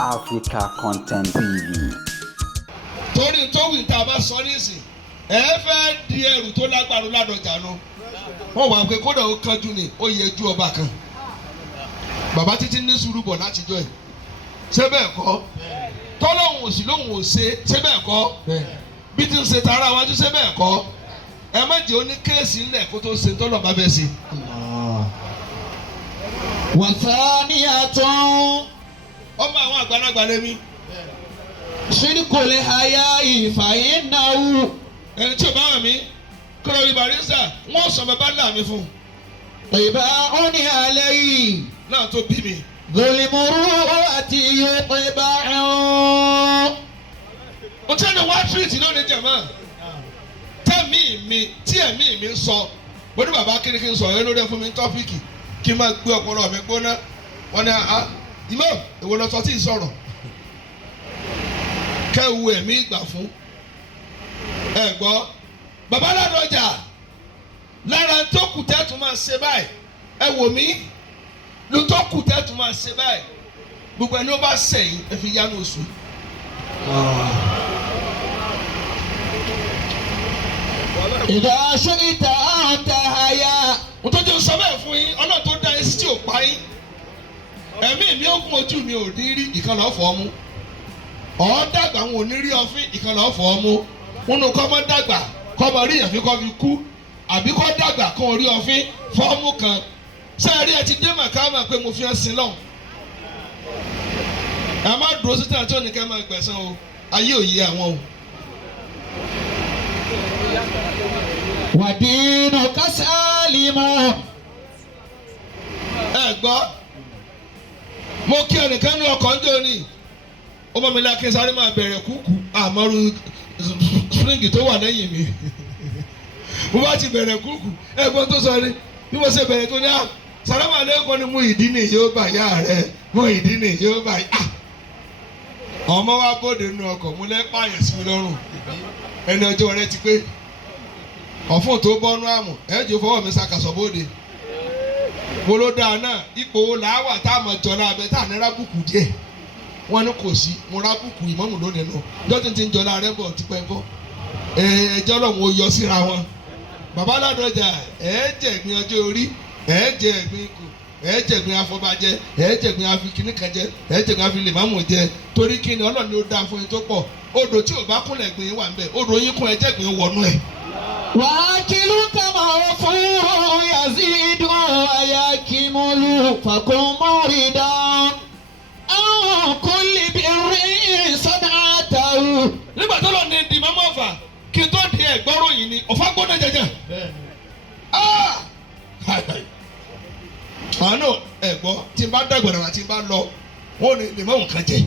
Africa Content TV. Torí tó wí tá a bá sọ nísìn ẹ fẹ́ di ẹrù tó lágbára Ládọjà nù wọ́n wà pé kódà ó kánjú ni ó yẹ ju ọba kan bàbá títí ní sùúrù bọ̀ láti jọ ẹ̀ ṣé bẹ́ẹ̀ kọ́ tọ́lọ́hún òsì lóhùn ò ṣe bẹ́ẹ̀ kọ́ bí ti ń ṣe tara wájú ṣé bẹ́ẹ̀ kọ́ ẹ má jẹ́ oní kéèsì ńlẹ̀ kó tó ṣe tọ́lọ̀ bá bẹ́ẹ̀ ṣe. Wàtániyàtún. Ọmọ àwọn àgbàlagbà lẹ́mí. Ṣíríkòlè ayá ìfàyín náà wù. Ẹni tí ò bá wà mí kọ́ra orí barista wọ́n sọ bàbá ńlá mi fún. Ìbá ó ní alẹ́ yìí. Náà tó bí mi. Gòlìmùrú àti ìbá ẹ̀hún. Mo tẹ́ ni wá tírìtì náà ní jẹ̀mọ́. Tẹ́mi mi tí ẹ̀mí mi ń sọ. Mo ní bàbá kíníkí ń sọ ẹ lórí ẹ fún mi tọ́pìkì kí n máa gbé ọpọlọ mi gbóná. Wọ́n ní Imam èwo lọ sọ tí ì sọ̀rọ̀. Kẹ́wu ẹ̀mí ìgbà fún. Ẹ gbọ́ bàbá Ládọjà lára tó kù tẹ́tù máa ṣe báyìí ẹ wò mí ló tó kù tẹ́tù máa ṣe báyìí gbogbo ẹni ó bá sẹ̀yìn ẹ fi yánu oṣù. Ìdá ṣíríta àǹtà àyà. Mo tó jẹ́ sọ bẹ́ẹ̀ fún yín ọlọ́run tó dá ẹsí tí ò pa yín ẹ̀mí mi ó gún ojú mi ò ní rí ìkànnì ọ̀fọ̀ ọmú ọ̀ọ́dàgbà wọn ò ní rí ọfín ìkànnì ọ̀fọ̀ ọmú nínú kọ́mọ dàgbà kọ́mọ rí ìyànfín kọ́ fi kú àbí kọ́ dàgbà kọ́ orí ọfín fọ́ọ̀mù kan sẹ́ẹ̀rí ẹ ti dé màkàmà pé mo fi ẹ́ sin lọ́hùn ẹ má dúró sí tàn tí ò ní kẹ́ máa gbẹ̀san o ayé ò yé àwọn o. Wàdínú kásálímọ̀. Ẹ gbọ́ mo kí ẹnìkan ní ọkọ̀ ń jò ní ọmọ mi lákè sáré máa bẹ̀rẹ̀ kúkú àmọ́rú spring tó wà lẹ́yìn mi mo bá ti bẹ̀rẹ̀ kúkú ẹ̀gbọ́n tó sọ ni bí mo ṣe bẹ̀rẹ̀ tó ní sàlámà lẹ́kọ̀ọ́ ni Muyideen yóò bá yá rẹ̀ Muyideen yóò bá yá ọmọ wa bóde nínú ọkọ̀ mo lẹ́ pààyàn sí mi lọ́rùn ẹni ọjọ́ rẹ ti pé ọ̀fun tó bọ́nú àmọ̀ ẹ̀jẹ̀ fọwọ́ mi ṣàkàsọ̀ bóde mo ló dáa náà ipò wo làá tá a mọ̀ jọ náà abẹ tá a ní rábùkù díẹ̀ wọ́n ní kò sí mo rábùkù ìmọ̀mù lónìí nù jọ́tí ti ń jọ náà rẹ́ bọ̀ tipẹ́ ńkọ́ ẹjọ́ lọ́hùn ó yọ síra wọn bàbá Ládọjà ẹ̀ẹ́jẹ̀gbin ọjọ́ orí ẹ̀ẹ́jẹ̀gbin ikù ẹ̀ẹ́jẹ̀gbin afọbajẹ ẹ̀ẹ́jẹ̀gbin afikíníkànjẹ ẹ̀ẹ́jẹ̀gbin afilèmámù jẹ torí kí ni Ọlọ́run ló dáa fún yín tó pọ̀ odò tí ò bá kúnlẹ̀ gbin wà ń bẹ̀ odò yín kún ẹ̀ẹ́jẹ̀gbin wọnú ẹ̀. Wàákìlú kàmá fún yazidu ayakimolu fakomorida kúlì bìrì sọ́dàtàwù. Nígbà tó lọ ní di mọ́mọ́ Ọ̀fà kí n tó di ẹ̀gbọ́rò yìí ni Ọ̀fà gbọ́dọ̀ jẹjẹ. Àánú ẹ̀gbọ́ tí n bá dàgbọ̀dọ̀ àti n bá lọ wọ́n ní lè mọ̀ nǹkan jẹ.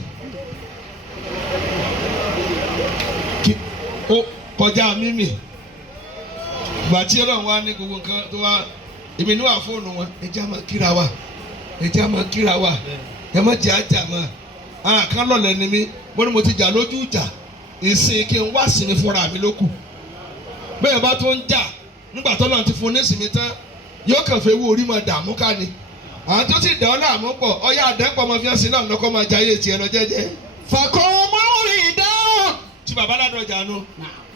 Kọjá mímì gbà tí Ọlọ́run wá ní gbogbo nǹkan tó wá èmi ní wà fóònù wọn ẹ jẹ́ àmọ́ kíra wa ẹ jẹ́ àmọ́ kíra wa ẹ má jẹ́ àjà mọ́ àkàn lọ́lẹ̀ ni mí mo ní mo ti jà lójú ìjà ìsìn kí n wá sinmi fúnra mi lókù bẹ́ẹ̀ bá tó ń jà nígbà tó lọ́n ti fún ní sinmi tán yóò kàn fẹ́ wú orí mọ́ dààmú ká ni àwọn tó sì dẹ̀ ọ́ láàmú pọ̀ ọ̀yà àdẹ́pọ̀ ọmọ fíọ́sì náà lọ́kọ́ máa jayé tiẹ̀ lọ jẹ́jẹ́. Fakomorida. Tí bàbá Ládọjà nù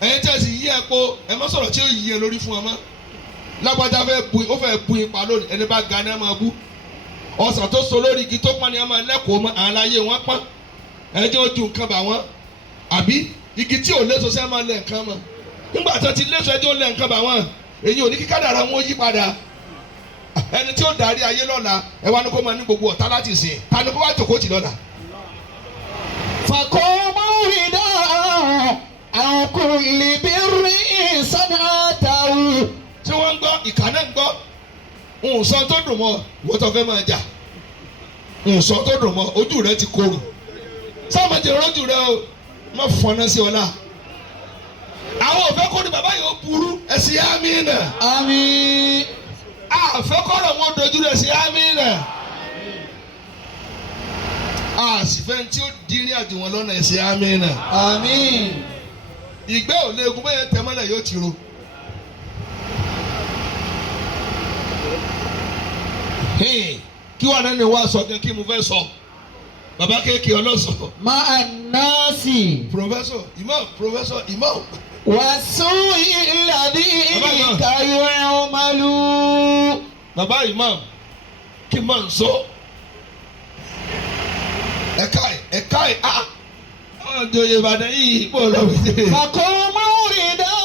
ẹ̀yin tẹ́ sì yí epo ẹ má sọ̀rọ̀ tí ó yí ẹ lórí fún ọmọ lágbájá ó fẹ́ bu ipa lónìí ẹni bá ga ni ẹ máa bú ọsàn tó so lórí igi tó pọ́n ni ẹ máa lẹ́kọ̀ọ́ mọ́ àwọn aláyé wọn pọ́n ẹjọ́ ojú nǹkan bà wọ́n àbí igi tí ò léso sẹ́ máa lẹ̀ nǹkan mọ́ nígbà tó ti léso ẹjọ́ lẹ̀ nǹkan bà wọ́n èyí ò ní kí kádàrá wọn yí padà ẹni tí ó darí ayé lọ́la ẹ wá ní kó máa ní gbogbo ọ̀tá láti sìn ta ni kó wá jòkó tì lọ́la. Fakomorida kúlì bìrì sọ́dàtàwù. Tí wọ́n ń gbọ́ ìkànnì ń gbọ́ nsọ tó dùn mọ́ wọ́n tó fẹ́ máa jà nsọ tó dùn mọ́ ojú rẹ ti korò sáwọn jẹ rọ́jù rẹ o má fọnà sí ọlá àwọn òfẹ́ kó ní bàbá yìí ó burú ẹ̀sìn àmín. Àmín. àfẹ́ kọ́rọ̀ wọn dojú rẹ̀ sí àmín. àsìfẹ́ tí ó dírí àjò wọn lọ́nà ẹ̀sìn àmín. Àmín. ìgbẹ́ ò léegun bẹ́ẹ̀ tẹ́mọ́lẹ̀ yóò ti ro. kí wàá nánú wá sọ kí mo fẹ́ sọ bàbá kéèké ọlọ́sọ̀. مع الناس Professor Imam. والسوء الذي بك يعمل. Bàbá Imam kí n máa ń sọ. Ẹ̀ka ẹ̀ ọ̀dọ̀ Ìbàdàn yìí bò lọ wí. فقم موردا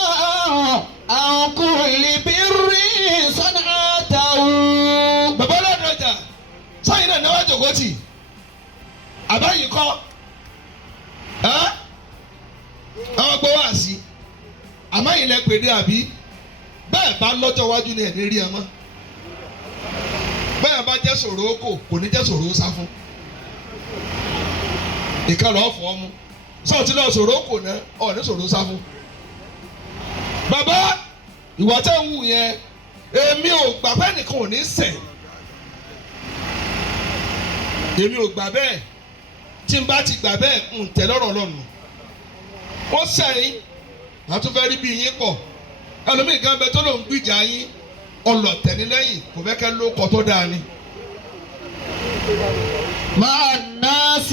عن كل بر صنعته. Bàbá Ladoja sáyìn náà náwó àjòkó tì. Àbáyé kọ́. Àwọn gbọ́ wá sí. Àmọ́ ilẹ̀ pèdé àbí bẹ́ẹ̀ bá lọ́jọ́ iwájú ni ẹ̀ní rí ẹ mọ́. Bẹ́ẹ̀ bá jẹ́ sòrò kò ní jẹ́ sòrò sá fún. Ìkan lọ́ọ́ fọ́ ọmú. Sọ́ọ̀tì náà sòrò kò ná ọ̀ ní sòrò sá fún. Bàbá ìwà tẹ́ ń wù yẹn èmi ò gbà pé nìkan ò ní ṣẹ̀. Èmi ò gbà bẹ́ẹ̀ tí n bá ti gbà bẹ́ẹ̀ ń tẹ̀ lọ́rọ̀ lọ́nu. Wọ́n sẹ́yìn àtúnfẹ́ rí bí yín pọ̀ ẹlòmíì gan bẹ tó lòún gbìjà yín ọlọ̀tẹ̀nilẹ́yìn kò fẹ́ kẹ́ ló kọ́ tó dáa ni. مع الناس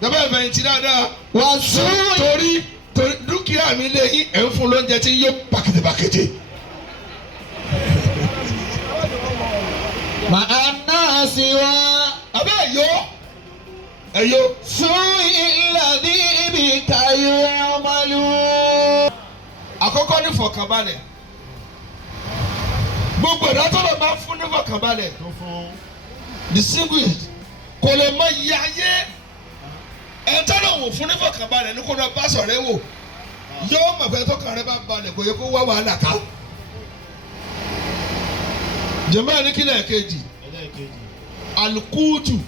Bàbá ìfẹ̀yìntì dáadáa. والسوء. Torí dúkìá mi lé yín ẹ̀ ń fún lóúnjẹ tí yóò pàkìtìpàkìtì. مع الناس Abẹ́ ẹ̀yọ́. والسوء الذي بك يعمل. Àkọ́kọ́ ní fọkànbalẹ̀. Gbogbo ìdá tó lọ máa ń fún ní fọkànbalẹ̀. Distinguished kò lè mọ iye ayé. Ẹ̀ tó lọ wò fún ní fọkànbalẹ̀ ní kó lọ bá sọ̀rọ̀ ẹ̀ wò. Yóò mọ̀ pé tó kàn rẹ̀ bá balẹ̀ kò yẹ kó wá wàhálà ká. Jẹ̀mọ́ ní kílẹ̀ kejì. Alukutu.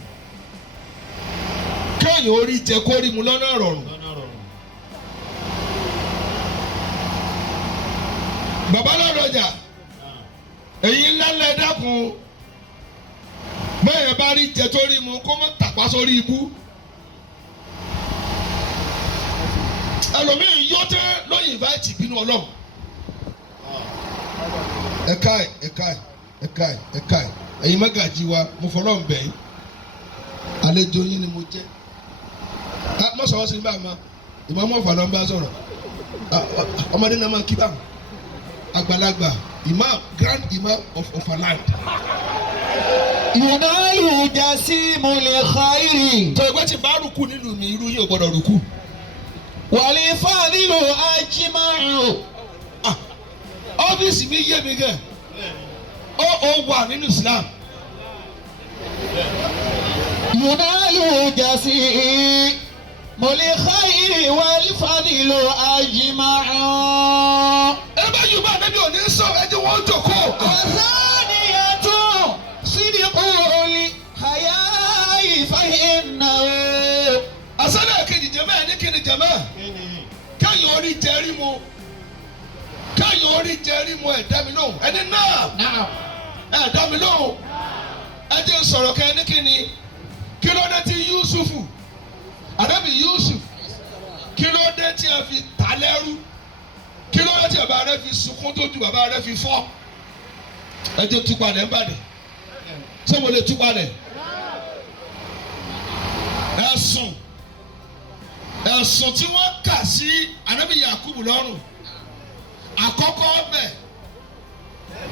Kéèyàn orí jẹ kó rí mu lọ́nà rọrùn. Bàbá Ladoja èyí ńlá ńlá ẹ dákun bẹ́ẹ̀ bá rí jẹ tó rí mu kó mọ́ tàpá sórí ibú. Ẹlòmíì yóò tẹ́ lóyìn invite ìbínú Ọlọ́run. Ẹ̀ka ẹ̀ ẹ̀yin mẹ́gàjì wa mo fọlọ́ ń bẹ̀ yín àlejò yín ni mo jẹ́. Mọ̀ sọ̀rọ̀ sí báyìí ma Imam Offa ló ń bá sọ̀rọ̀ ọmọdé náà máa kí báwọn àgbàlagbà Imam Grand Imam of Offa land. ينال جسيم الخير tó ìgbẹ́ tí bá rúkú nínú mi irú yìí ò gbọ́dọ̀ rúkú. والفضل أجمع. Ọ́fíìsì mi yé mi gẹ̀ ó wà nínú Islam. ينال جسيم الخير والفضل أجمع. ẹ bá Yorùbá níbi òní sọ ẹjẹ wọn jókòó. وثانية صدق الحياء فإنه. àṣálẹ̀ kejì jẹ́ mẹ́ẹ̀ ní kíni jẹ́ mẹ́ẹ̀. káyọ̀ orí jẹ́rí mu ẹ̀ dá mi lóhùn ẹni náà نعم. ẹ̀ dá mi lóhùn ẹ jẹ́ sọ̀rọ̀ kẹ́ ní kíni kí ló dé tí Yusufu Ànábì Yusuf kí ló dé tí a fi tà lẹ́rú kí ló dé tí bàbá rẹ̀ fi sunkún tó ju bàbá rẹ̀ fi fọ́ ẹ jẹ́ túpalẹ̀ ń bàdẹ̀ ṣé mo lè túpalẹ̀ ẹ̀sùn tí wọ́n kà sí Ànábì Yakubu lọ́rùn àkọ́kọ́ ọbẹ̀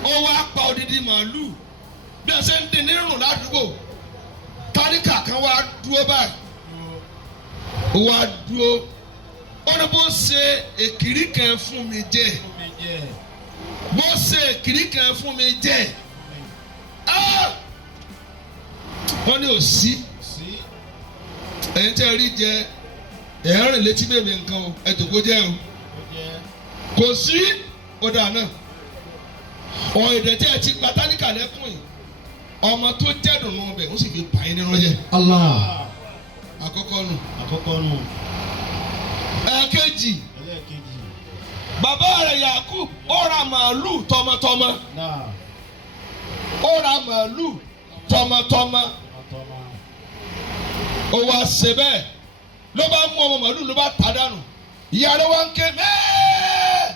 ó wá pa odidi màálù bí ẹ ṣe ń dín nírùn ládùúgbò tálíkà kan wá dúró báyìí ó wá dúró ó ní bó ṣe èkìrí kan fún mi jẹ bó ṣe èkìrí kan fún mi jẹ wọ́n ní ò sí ẹ̀yin tẹ́ rí jẹ ẹ̀rín létí bèbè nǹkan o ẹ̀ tó kó jẹ́ o kò sí ọ̀dà náà ọ̀ẹ̀dẹ̀ tí ẹ ti gba tálíkà lẹ́kùn yìí ọmọ tó jẹ́ dùnú ọbẹ̀ ó sì fi pa yín nínú jẹ. Allah. àkọ́kọ́ nù. ẹ̀ẹ̀kejì bàbá rẹ̀ Yakub ó ra màálù tọmọtọmọ ó wá ṣe bẹ́ẹ̀ ló bá mú ọmọ màálù ló bá tà dànù ìyá rẹ̀ wá ń ké mẹ́ẹ̀ẹ́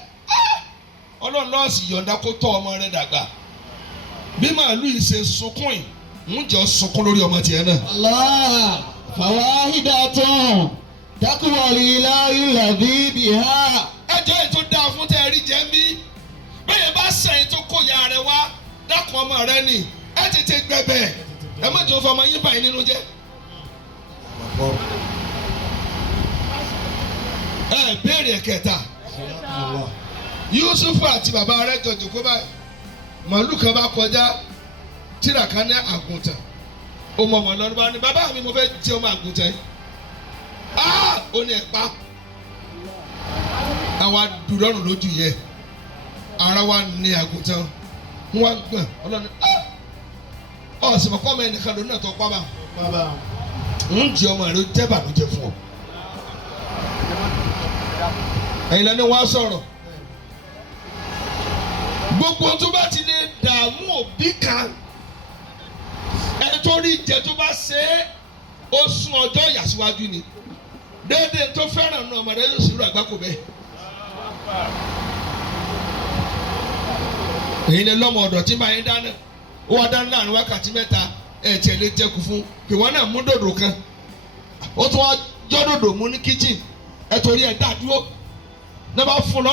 Ọlọ́run náà sì yọ̀ǹda kó tọ́ ọmọ rẹ̀ dàgbà bí màálù yìí ṣe sunkún yìí ń jọ sunkún lórí ọmọ tiẹ̀ náà. Allah. Fawahidatun taqwa lillahi alladhi biha. Ẹjọ́ ètò dáa fún tẹ́ ẹ rí jẹ́ mí. Bẹ́ẹ̀ bá sẹ́yìn tó kó ya rẹ wá dákun ọmọ rẹ ni ẹ tètè gbẹ̀bẹ̀ ẹ má jẹ́ òfò ọmọ yín báyìí nínú jẹ́. Ẹ béèrè ẹ̀kẹta. Yusufu àti bàbá rẹ̀ jọ jòkó báyìí màálù kan bá kọjá tíra kan ní àgùntàn ó mọ ọmọ lọ́dún bá ní bàbá mi mo fẹ́ jẹ ọmọ àgùntàn yìí ó ní ẹ̀pá àwa dùrọ̀rùn lójú yẹ ara wa ní àgùntàn wọn gbọ̀n ọlọ́ni ọ̀sìn mọ̀kọ́ ọmọ ẹnìkan lónìí náà tó pa bá ń jẹ ọmọ rẹ jẹ́ bànújẹ́ fún ọ ẹ̀yin lẹ́ni wá sọ̀rọ̀. Gbogbo tó bá ti lè dààmú òbí kan ẹ tó rí jẹ tó bá ṣe é ó sún ọjọ́ ìyàsíwájú ni déédéé tó fẹ́ràn náà ọmọdé yóò sì rú àgbákò bẹ́ẹ̀. Èyí ni lọ́mọ ọ̀dọ̀ tí máa ń dáná ó wá dáná láàrin wákàtí mẹ́ta ẹ̀ tiẹ̀ lè jẹ́kù fún pé wọ́n náà mú dòdò kan ó tún wá jọ́ dòdò mú ní kíchìn ẹ̀ torí ẹ̀ dá dúró náà bá fún lọ.